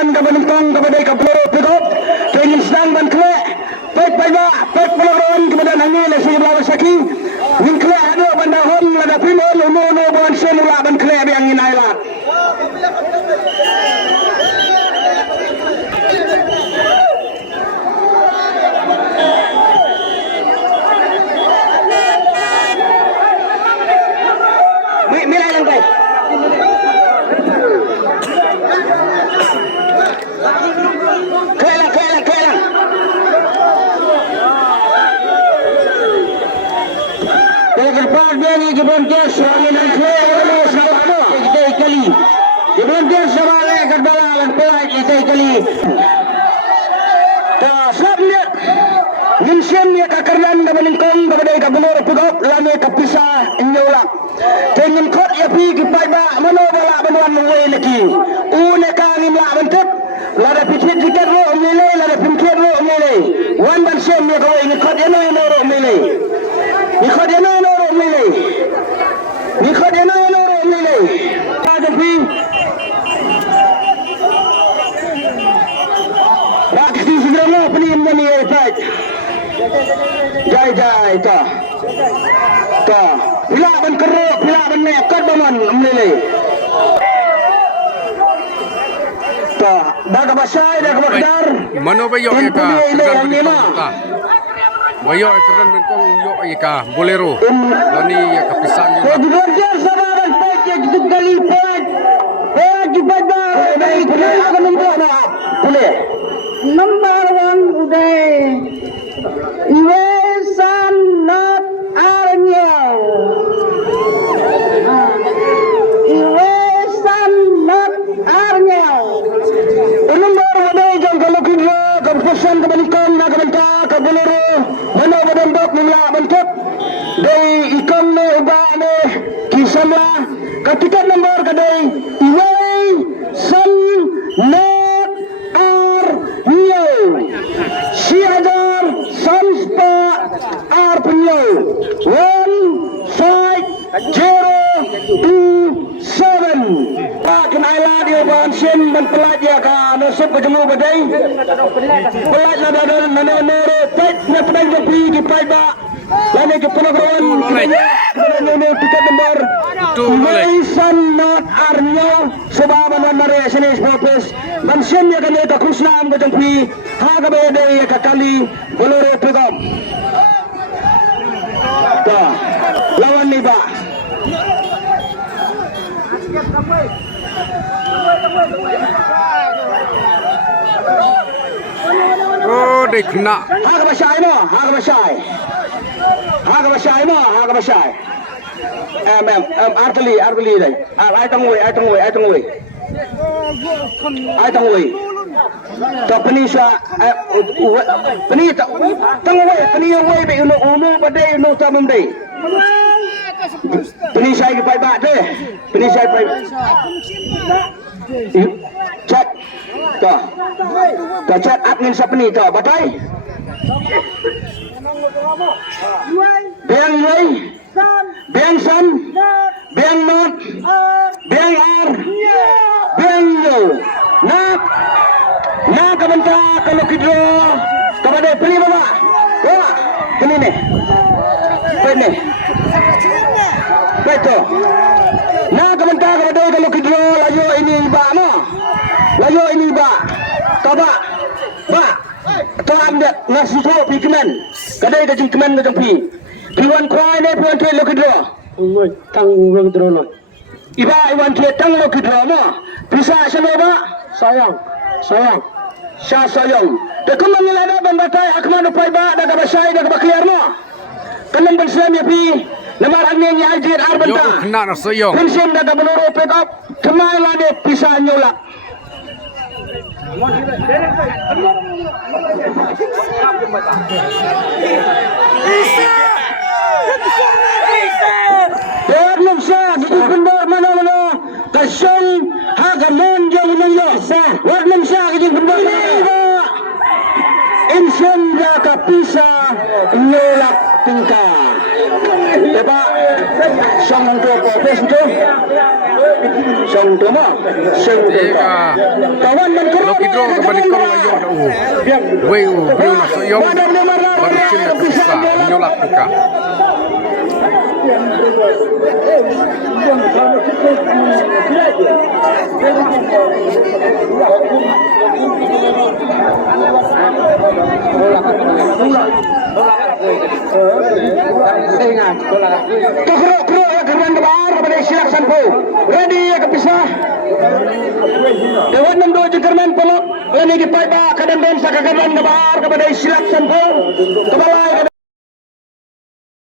kakardan ka benengkong kepada kaplo pekop kengin sedang ban kle pek paiba pek peloroan kepada nangil si belawa saki ning kle ado banda hon lada primol no ban semula ban kle biang inaila milai lang guys kailan Terlepas dari Jebontes Rangin dan Kle Sama kita kali Jebontes sama oleh Karbala dan Pelaj kita kali Sebab lihat Minsian dia kakardan kebeningkong kepada kabulur pegop lami kepisah inyolak Tengin kot ya pi kipai ba mano bala banuan mengwe lagi une kami mla bentuk lada pikir tiket ro mile lada pikir ro mile wan ban sem ya kau ini kot ya no ro mile ni kot ya no ro mile ni kot ya no ro mile ada pi rak di segera penin ni baik jai ta pila ban keruk pila ban nek kat baman mele ta daga basai daga bakdar mano bayo ka bayo ekran ben kong yo ka bolero lani ya kapisan juga dia sabaran peke gali peke pada baik akan membawa boleh number 1 udah Iwesan not Arnyo Iwesan not Arnyo Unang baru jang kalau kira keputusan kebalikan na kebenta kabuluru mana badandok nila bentuk dari ikan ne uba ne kisama ketika nomor kadai Iwesan not Arnyo Siagar Sanspa Arpenyo 1527 Pak Kenaila dia bansin dan pelajar ka nasib kejemu badai pelajar dan nano tek na pedai jopi ki paiba lani ke penagrawan nano tiket nomor Isan not Arnyo sebab manare sini sports bansin ya kan eta kusnam kejempi haga bede ka kali bolore pegam ta lawan ni ba oh dek kena haga basai arteli dai ai tang wei to penisa penita tang wei be uno badai uno tamam dai penisa ke pai ba deh penisa pai chat to chat admin sa penita batai Beng Lei, Beng San, Beng Not, Beng Ar, Beng Yo, Nak kebenta kalau kidro kepada peli bapa, wah peli ni, betul. Nak kebenta kepada kalau kidro layo ini ba, kaba, ba. Tuan dia nasi tu pigmen, kadai kajing kemen kajing pi. Piwan kuai ni piwan tu lo kidro. Tang lo kidro lo. Iba iwan tu tang lo kidro no. Bisa siapa ba? Sayang. Sayang. Dekat mana lada bandatai akman upai ba daga basai daga bakliar no. Kanan bersama ya pi. Lemar angin yang ajir arbenta. yo kena na sayong Pension daga menurut pick up. Kemai lada pisah nyolak. Terlalu sah, benar mana kasih harga menjauh menjauh. Terlalu sah, benar Insan jaka pisah nyolak tingkah. Lepas Song tu profes tu. Song tu mah. Song tu. Kawan dan Loki draw ke balik kong ayo dah wei beliau nak soyong baru sini nak bisa menyolak muka. Kru kerana kebar kepada silap sampo. Ready ya kepisah. Dewan nombor jerman pelok lani di paiba kadang dan sakakan kebar kepada silap sampo. Kebalai